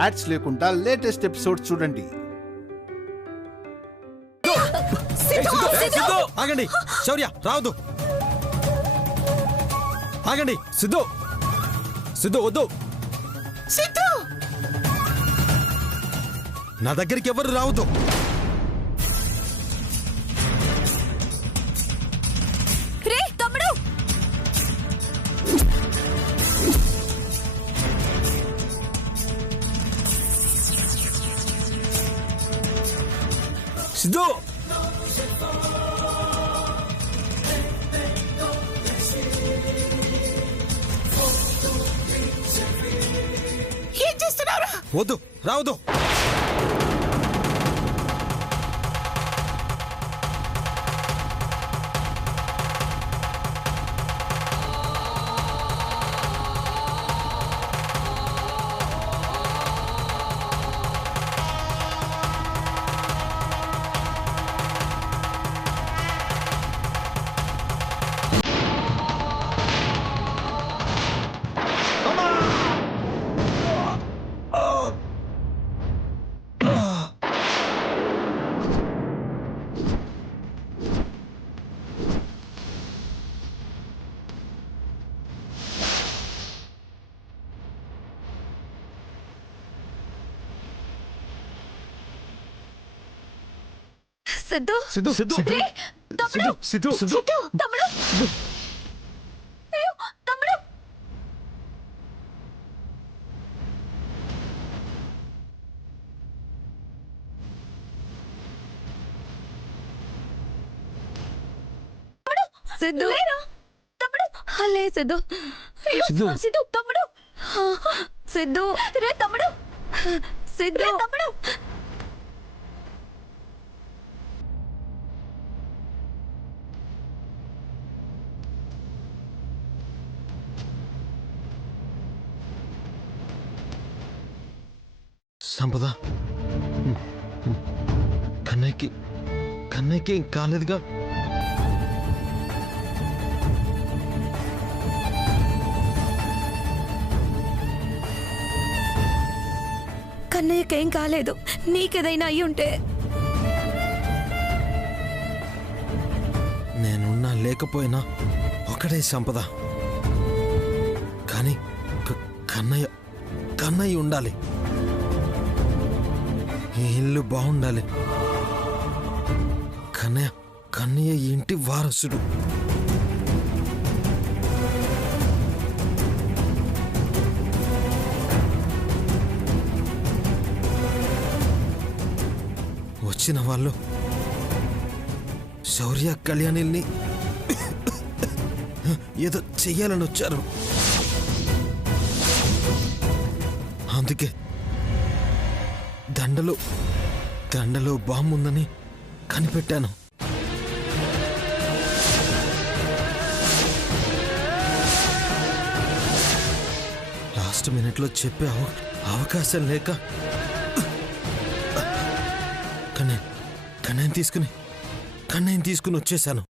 Ads లేకుండా latest episodes చూడండి. ఆగండి శౌర్య, రావద్దు. ఆగండి సిద్ధు, సిద్ధు వద్దు. నా దగ్గరికి ఎవరు రావద్దు. రే తమ్ముడు, సిద్ధు ఏం చేస్తున్నారు? వద్దు, రావద్దు. సిద్ధు, సిద్ధు సిద్ధు రే తమ్ముడు, సిద్ధు సిద్ధు తమ్ముడు, అయ్యో తమ్ముడు. సిద్ధు తమ్ముడు, లే సిద్ధు, సిద్ధు. సిద్ధు తమ్ముడు, సిద్ధు రే తమ్ముడు, సిద్ధు తమ్ముడు. సంపద, కన్నయ్యకి ఏం కాలేదుగా? కన్నయ్యకేం కాలేదు. నీకేదైనా అయ్యి ఉంటే నేనున్నా లేకపోయినా ఒకటే సంపద. కానీ కన్నయ్య ఉండాలి. ఈ ఇల్లు బాగుండాలి. కన్నయ్య ఇంటి వారసుడు. వచ్చిన వాళ్ళు శౌర్య కళ్యాణిల్ని ఏదో చెయ్యాలని వచ్చారు. అందుకే దండలో బాంబు ఉందని కనిపెట్టాను. లాస్ట్ మినిట్లో చెప్పే అవకాశం లేక కన్నయ్యని తీసుకుని వచ్చేశాను.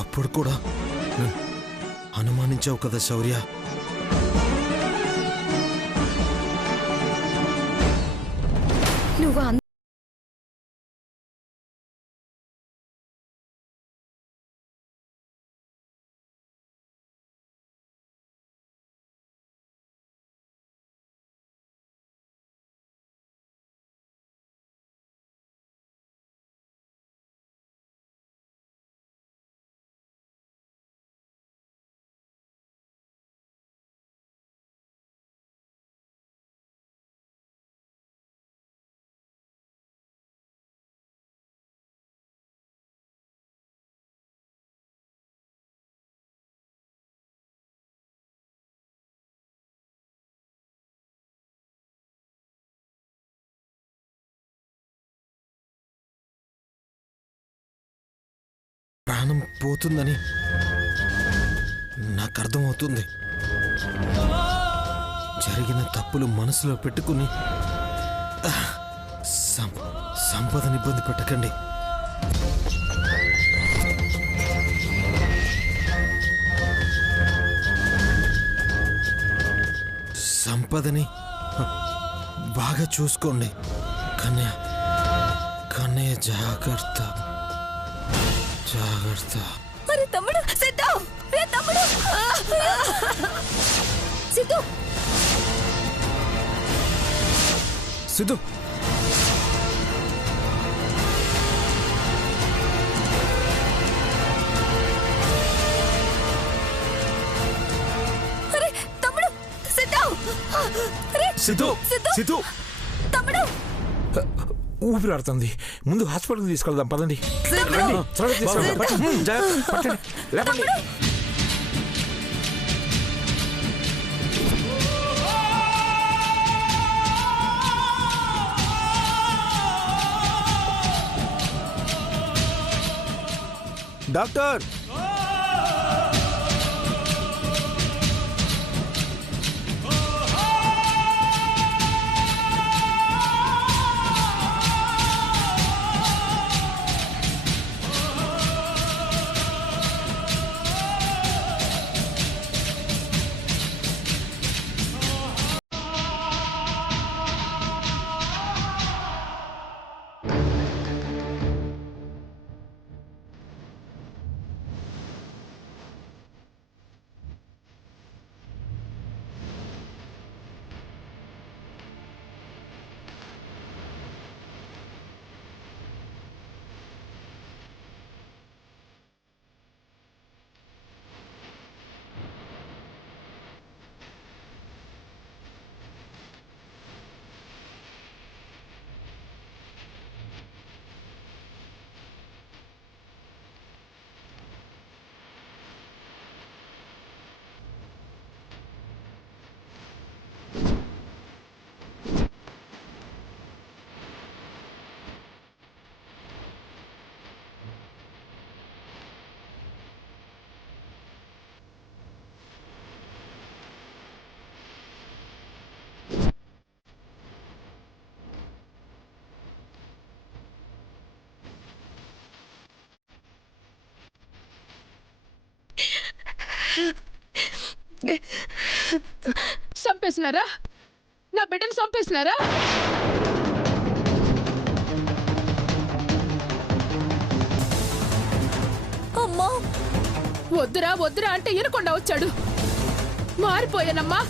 అప్పుడు కూడా అనుమానించావు కదా శౌర్య. నువ్వు ప్రాణం పోతుందని నాకు అర్థమవుతుంది. జరిగిన తప్పులు మనసులో పెట్టుకుని సంపదని ఇబ్బంది పెట్టకండి. సంపదని బాగా చూసుకోండి. కన్నయ్య జాగ్రత్త. అరే తమ్ముడు, సిద్ధు! రే తమ్ముడు! సిద్ధు! సిద్ధు, అరే తమ్ముడు, సిద్ధు! అరే సిద్ధు, సిద్ధు, తమ్ముడు! ఊపిరాడుతుంది. ముందు హాస్పిటల్కి తీసుకెళ్దాం పదండి. సిద్ధు! త్వరగా తీసుకెళ్దాం. జాగ్రత్త, పట్టండి, లేపండి. డాక్టర్, చంపేసినారా? నా బిడ్డను చంపేసినారా? అమ్మా! వద్దురా వద్దురా అంటే వినకుండా వచ్చాడు. మారిపోయానమ్మా.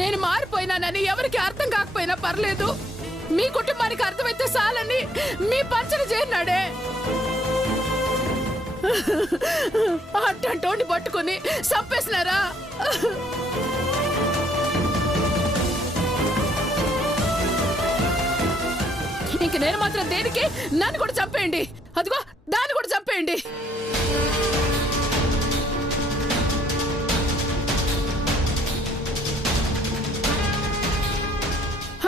నేను మారిపోయినానని ఎవరికి అర్థం కాకపోయినా పర్లేదు, మీ కుటుంబానికి అర్థమైతే చాలని మీ పంచన చేరినాడే. అట్టంటోని పట్టుకుని చంపేసినారా? ఇంక నేను మాత్రం దేనికి? నన్ను కూడా చంపేయండి. అదిగో దాన్ని కూడా చంపేయండి.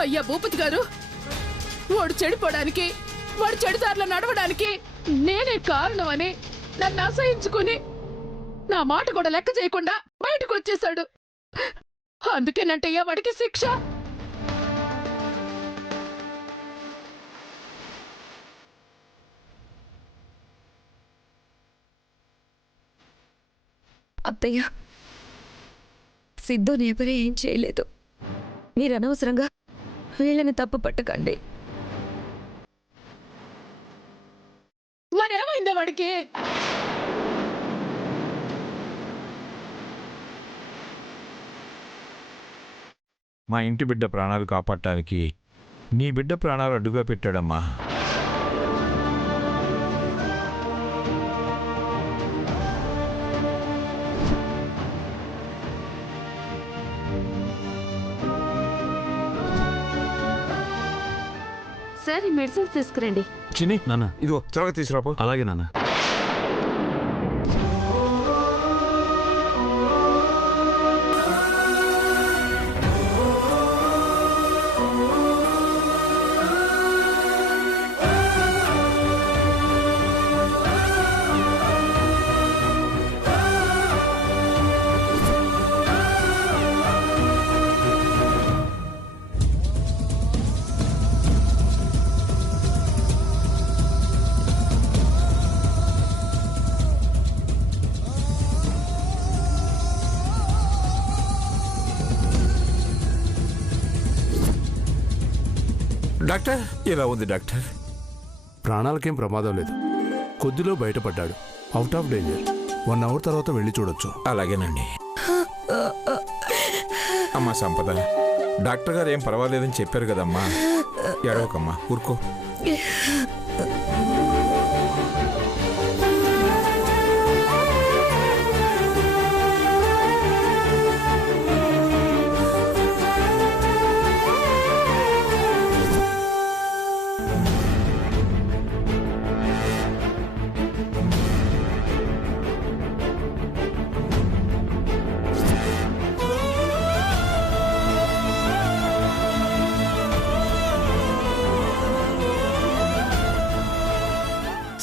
అయ్యా భూపతి గారు, వాడు చెడిపోవడానికి, వాడు చెడుదారిలో నడవడానికి నేనే కారణమని నన్ను అసహించుకుని నా మాట కూడా లెక్క చేయకుండా బయటకు వచ్చేశాడు. అందుకేనంటయ్యా వాడికి శిక్ష. అత్తయ్య, సిద్ధుని ఎవరే ఏం చేయలేదు. మీరు అనవసరంగా వీళ్ళని తప్పు పట్టకండి. మరేమైందా వాడికి? మా ఇంటి బిడ్డ ప్రాణాలు కాపాడటానికి నీ బిడ్డ ప్రాణాలు అడ్డుగా పెట్టాడమ్మా. సార్, ఈ మెడిసిన్స్ తీసుకురండి. చిన్ని నాన్న, ఇదిగో త్వరగా తీసుకురాపో. అలాగే నాన్న. డాక్టర్ ఎలా ఉంది డాక్టర్? ప్రాణాలకేం ప్రమాదం లేదు. కొద్దిలో బయటపడ్డాడు. Out of danger. 1 అవర్ తర్వాత వెళ్ళి చూడొచ్చు. అలాగేనండి. అమ్మా సంపద, డాక్టర్ గారు ఏం పర్వాలేదని చెప్పారు కదమ్మా. ఎడవకమ్మా, ఊరుకో.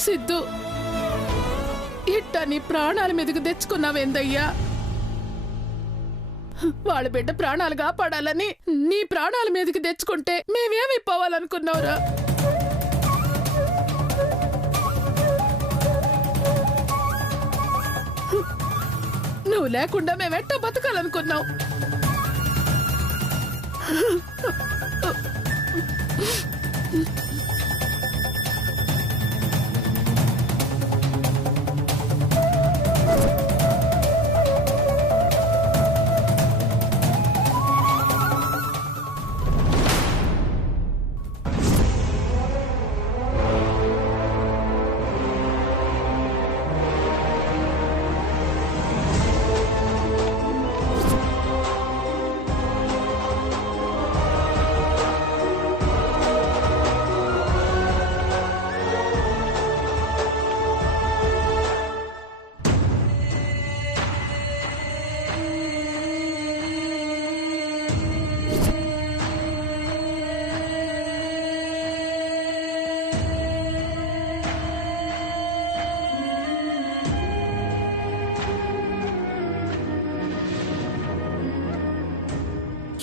సిద్ధు, ఇట్ట నీ ప్రాణాల మీదకి తెచ్చుకున్నావేందయ్యా? వాళ్ళ బిడ్డ ప్రాణాలు కాపాడాలని నీ ప్రాణాల మీదకి తెచ్చుకుంటే మేమేమైపోవాలనుకున్నావురా? నువ్వు లేకుండా మేమెట్టో బతకాలనుకున్నావు.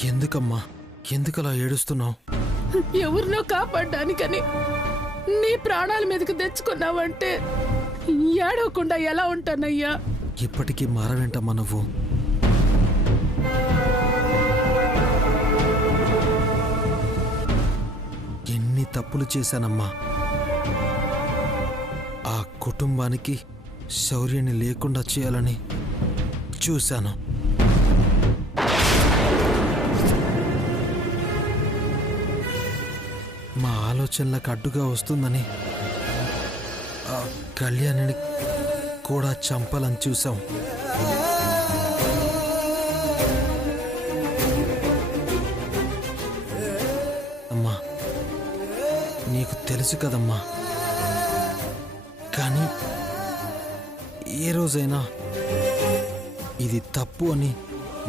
ఎందుకమ్మా, ఎందుకలా ఏడుస్తున్నావు? ఎవరినో కాపాడ్డానికని నీ ప్రాణాల మీదకి తెచ్చుకున్నావంటే ఏడవకుండా ఎలా ఉంటానయ్యా? ఇప్పటికీ మారవేంటమ్మా నువ్వు? ఎన్ని తప్పులు చేశానమ్మా. ఆ కుటుంబానికి శౌర్యాన్ని లేకుండా చేయాలని చూశాను. మా ఆలోచనలకు అడ్డుగా వస్తుందని ఆ కళ్యాణిని కూడా చంపాలని చూసాం. అమ్మా, నీకు తెలుసు కదమ్మా, కానీ ఏ రోజైనా ఇది తప్పు అని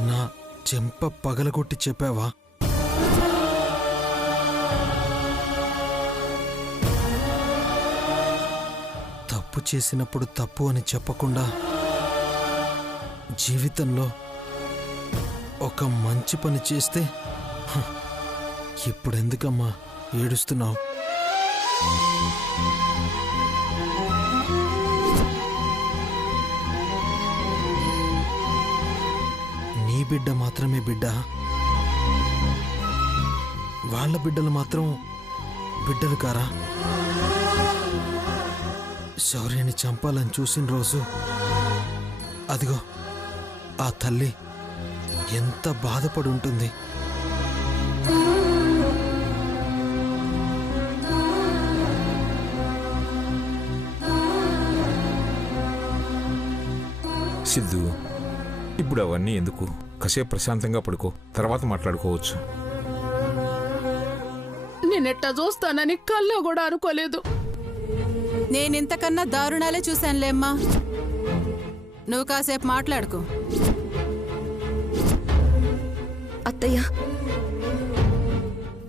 నా చెంప పగలగొట్టి చెప్పావా? తప్పు చేసినప్పుడు తప్పు అని చెప్పకుండా జీవితంలో ఒక మంచి పని చేస్తే ఇప్పుడెందుకమ్మా ఏడుస్తున్నావు? నీ బిడ్డ మాత్రమే బిడ్డ, వాళ్ళ బిడ్డలు మాత్రం బిడ్డలు కారా? శౌర్యాన్ని చంపాలని చూసిన రోజు అదిగో ఆ తల్లి ఎంత బాధపడి ఉంటుంది. సిద్ధు, ఇప్పుడు అవన్నీ ఎందుకు? కాసేపు ప్రశాంతంగా పడుకో, తర్వాత మాట్లాడుకోవచ్చు. నేనెట్టా చూస్తానని కల్లో కూడా అనుకోలేదు. నేనింతకన్నా దారుణాలే చూశానులేమ్మా. నువ్వు కాసేపు మాట్లాడుకో. అత్తయ్య,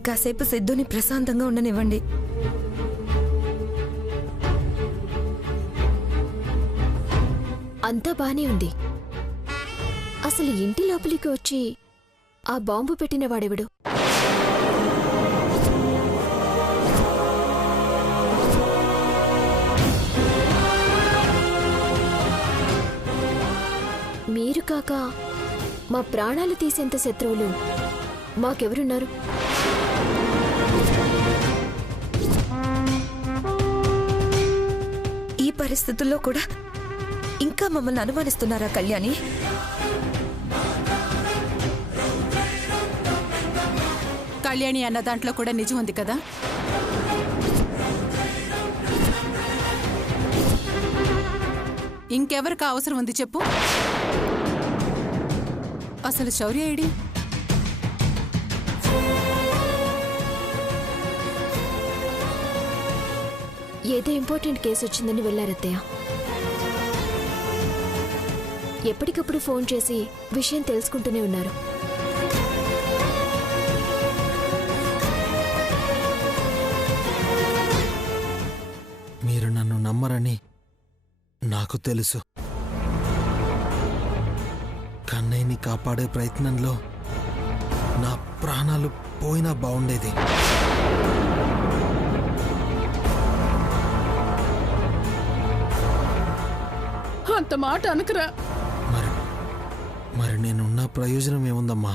కాసేపు సిద్ధుని ప్రశాంతంగా ఉండనివ్వండి. అంతా బానే ఉంది. అసలు ఇంటి లోపలికి వచ్చి ఆ బాంబు పెట్టిన వాడెవడు? మీరు కాక మా ప్రాణాలు తీసేంత శత్రువులు మాకెవరున్నారు? పరిస్థితుల్లో కూడా ఇంకా మమ్మల్ని అనుమానిస్తున్నారా కళ్యాణి? కళ్యాణి అన్న దాంట్లో కూడా నిజం ఉంది కదా? ఇంకెవరికి అవసరం ఉంది చెప్పు? అసలు శౌర్య ఏడి? ఏదో ఇంపార్టెంట్ కేసు వచ్చిందని వెళ్ళారత్తయ్య. ఎప్పటికప్పుడు ఫోన్ చేసి విషయం తెలుసుకుంటూనే ఉన్నారు. మీరు నన్ను నమ్మరని నాకు తెలుసు. కన్నయ్యని కాపాడే ప్రయత్నంలో నా ప్రాణాలు పోయినా బాగుండేది. అంత మాట అనుకురా. మరి నేనున్న ప్రయోజనం ఏముందమ్మా?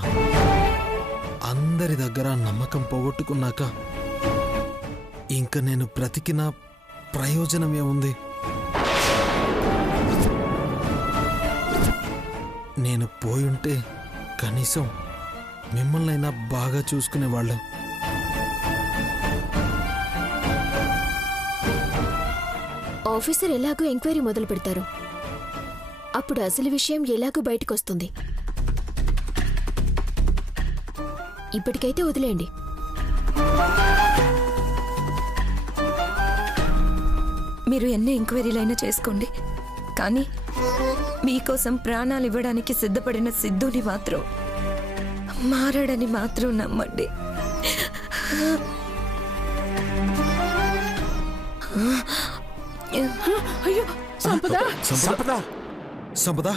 అందరి దగ్గర నమ్మకం పోగొట్టుకున్నాక ఇంక నేను బ్రతికిన ప్రయోజనం ఏముంది? నేను పోయుంటే కనీసం మిమ్మల్నైనా బాగా చూసుకునేవాళ్ళం. ఆఫీసర్ ఎలాగో ఎంక్వైరీ మొదలు పెడతారు. అప్పుడు అసలు విషయం ఎలాగో బయటకొస్తుంది. ఇప్పటికైతే వదిలేయండి. మీరు ఎన్ని ఎంక్వైరీలైనా చేసుకోండి, కానీ మీకోసం ప్రాణాలు ఇవ్వడానికి సిద్ధపడిన సిద్ధుని మాత్రం మారాడని మాత్రం నమ్మండి. అయ్యో సంపద, సంపద సంపద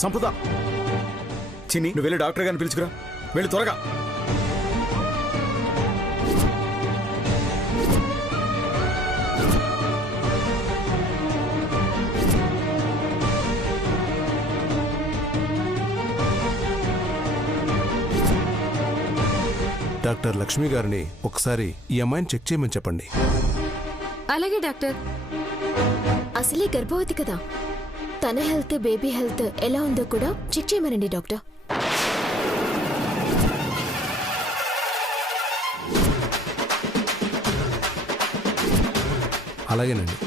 సంపద, చిన్ని నువ్వు వెళ్ళి డాక్టర్ గారిని పిలుచుకురా. వెళ్ళి త్వరగా. డాక్టర్ లక్ష్మి గారిని ఒకసారి ఈ అమ్మాయిని చెక్ చేయమని చెప్పండి. అలాగే డాక్టర్. అసలే గర్భవతి కదా, తన హెల్త్ బేబీ హెల్త్ ఎలా ఉందో కూడా చెక్ చేయమనండి డాక్టర్. అలాగేనండి.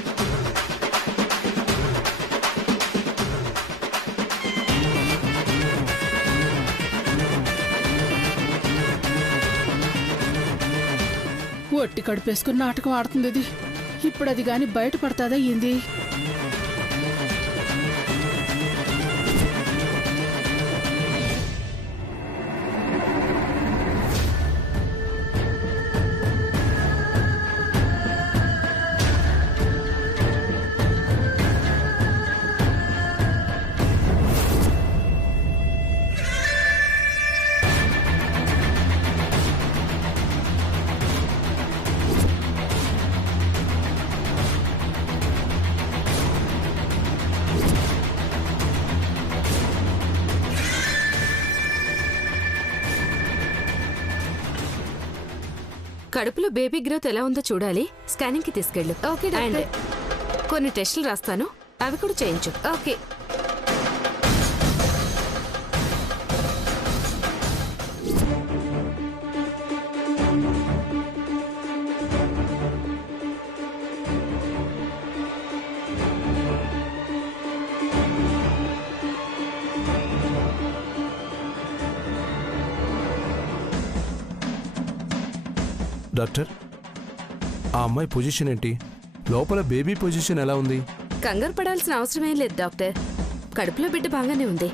ఒట్టి కడిపేసుకుని నాటకం ఆడుతుంది ఇది. ఇప్పుడు అది గాని బయటపడతాదా ఏంది? కడుపులో బేబీ గ్రోత్ ఎలా ఉందో చూడాలి. స్కానింగ్ కి తీసుకెళ్ళు. Okay and doctor. కొన్ని టెస్టులు రాస్తాను, అవి కూడా చేయించు. ఓకే. డాక్టర్, ఆ అమ్మాయి పొజిషన్ ఏంటి? లోపల బేబీ పొజిషన్ ఎలా ఉంది? కంగారు పడాల్సిన అవసరమేం లేదు డాక్టర్. కడుపులో బిడ్డ బాగానే ఉంది.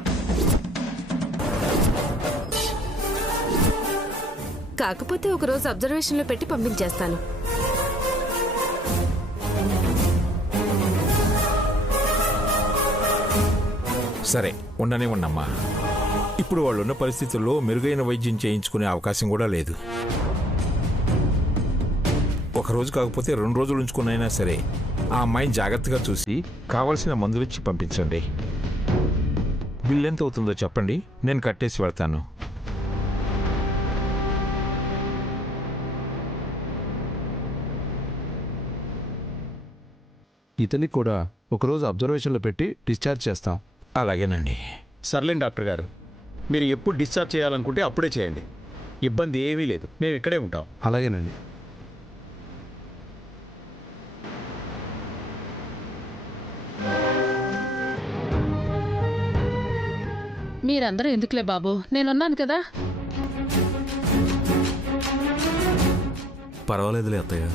కాకపోతే ఒకరోజు అబ్జర్వేషన్లో పెట్టి పంపించేస్తాను. సరే, ఉండనే ఉండమ్మా. ఇప్పుడు వాళ్ళున్న పరిస్థితుల్లో మెరుగైన వైద్యం చేయించుకునే అవకాశం కూడా లేదు. ఒకరోజు కాకపోతే 2 రోజులు ఉంచుకునైనా సరే ఆ అమ్మాయిని జాగ్రత్తగా చూసి కావలసిన మందులు ఇచ్చి పంపించండి. బిల్ ఎంత అవుతుందో చెప్పండి, నేను కట్టేసి వెళ్తాను. ఇతనికి కూడా ఒకరోజు అబ్జర్వేషన్లో పెట్టి డిశ్చార్జ్ చేస్తాం. అలాగేనండి. సర్లేండి డాక్టర్ గారు, మీరు ఎప్పుడు డిశ్చార్జ్ చేయాలనుకుంటే అప్పుడే చేయండి. ఇబ్బంది ఏమీ లేదు, మేము ఇక్కడే ఉంటాం. అలాగేనండి. మీరందరూ ఎందుకులే బాబు, నేనున్నాను కదా. పర్వాలేదులే అత్తయ్య,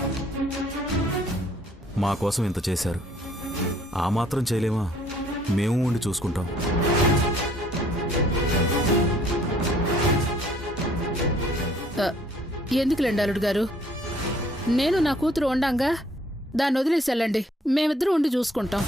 మా కోసం ఇంత చేశారు. ఆ మాత్రం చేయలేమా? మేము ఉండి చూసుకుంటాం. ఎందుకులేండి అల్లుడు గారు, నేను నా కూతురు ఉండంగా దాన్ని వదిలేసి వెళ్ళండి, మేమిద్దరం ఉండి చూసుకుంటాం.